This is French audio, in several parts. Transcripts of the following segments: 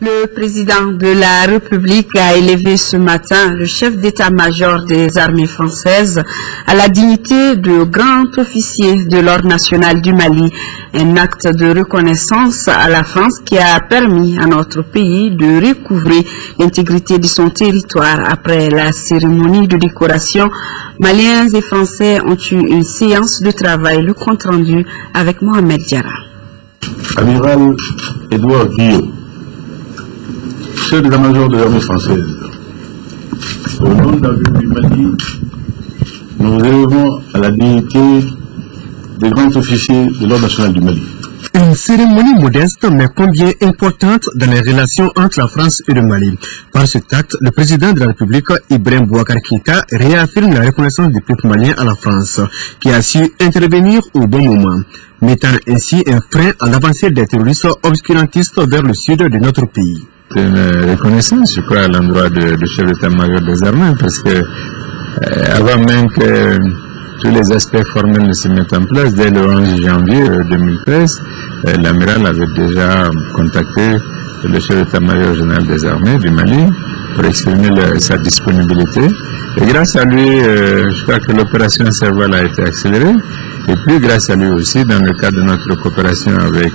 Le président de la République a élevé ce matin le chef d'état-major des armées françaises à la dignité de grand officier de l'Ordre national du Mali, un acte de reconnaissance à la France qui a permis à notre pays de recouvrer l'intégrité de son territoire. Après la cérémonie de décoration, Maliens et Français ont eu une séance de travail, le compte rendu avec Mohamed Diarra. Amiral Édouard Guillaume, chef d'état-major de l'armée française, au nom de l'armée du Mali, nous vous élevons à la dignité des grands officiers de l'Ordre national du Mali. Une cérémonie modeste mais combien importante dans les relations entre la France et le Mali. Par cet acte, le président de la République, Ibrahim Boubacar Keïta, réaffirme la reconnaissance du peuple malien à la France, qui a su intervenir au bon moment, mettant ainsi un frein à l'avancée des terroristes obscurantistes vers le sud de notre pays. C'est une reconnaissance, je crois, à l'endroit du chef d'état-major des armées, parce que avant même que tous les aspects formels ne se mettent en place, dès le 11 janvier 2013, l'amiral avait déjà contacté le chef d'état-major général des armées du Mali pour exprimer sa disponibilité. Et grâce à lui, je crois que l'opération Serval a été accélérée. Et puis grâce à lui aussi, dans le cadre de notre coopération avec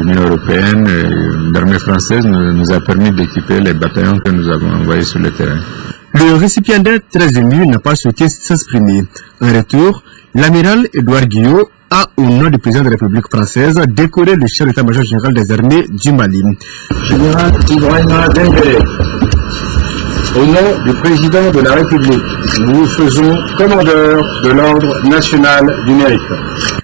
l'Union européenne, l'armée française nous a permis d'équiper les bataillons que nous avons envoyés sur le terrain. Le récipiendaire très ému n'a pas souhaité s'exprimer. En retour, l'amiral Édouard Guillaume a, au nom du président de la République française, décoré le chef d'état-major général des armées du Mali. Général Ibrahima Dembélé, au nom du président de la République, nous vous faisons commandeur de l'Ordre national du Mérite.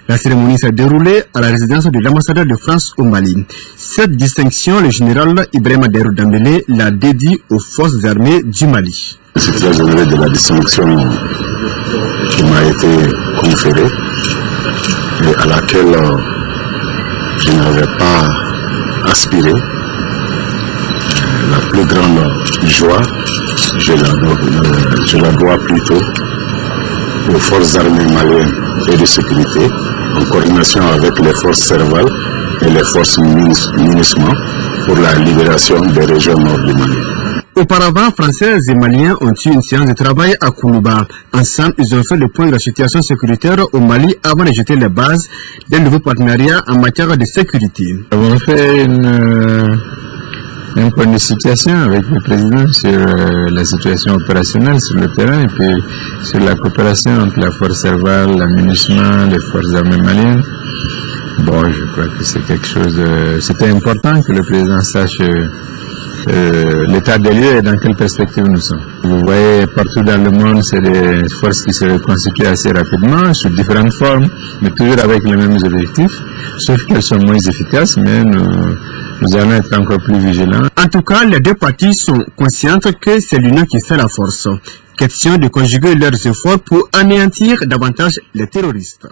La cérémonie s'est déroulée à la résidence de l'ambassadeur de France au Mali. Cette distinction, le général Ibrahima Dembélé l'a dédiée aux forces armées du Mali. Je suis très honoré de la distinction qui m'a été conférée et à laquelle je n'avais pas aspiré. La plus grande joie, je la dois plutôt aux forces armées maliennes et de sécurité, en coordination avec les forces Serval et les forces MINUSMA pour la libération des régions nord du Mali. Auparavant, Français et Maliens ont eu une séance de travail à Koulouba. Ensemble, ils ont fait le point de la situation sécuritaire au Mali avant de jeter les bases d'un nouveau partenariat en matière de sécurité. Nous avons fait un point de situation avec le président sur la situation opérationnelle sur le terrain et puis sur la coopération entre la force Serval, la MINUSMA, les forces armées maliennes. Bon, je crois que c'est quelque chose c'était important que le président sache l'état des lieux et dans quelle perspective nous sommes. Vous voyez, partout dans le monde, c'est des forces qui se reconstituent assez rapidement, sous différentes formes, mais toujours avec les mêmes objectifs, sauf qu'elles sont moins efficaces, mais nous allons être encore plus vigilants. En tout cas, les deux parties sont conscientes que c'est l'union qui fait la force. Question de conjuguer leurs efforts pour anéantir davantage les terroristes.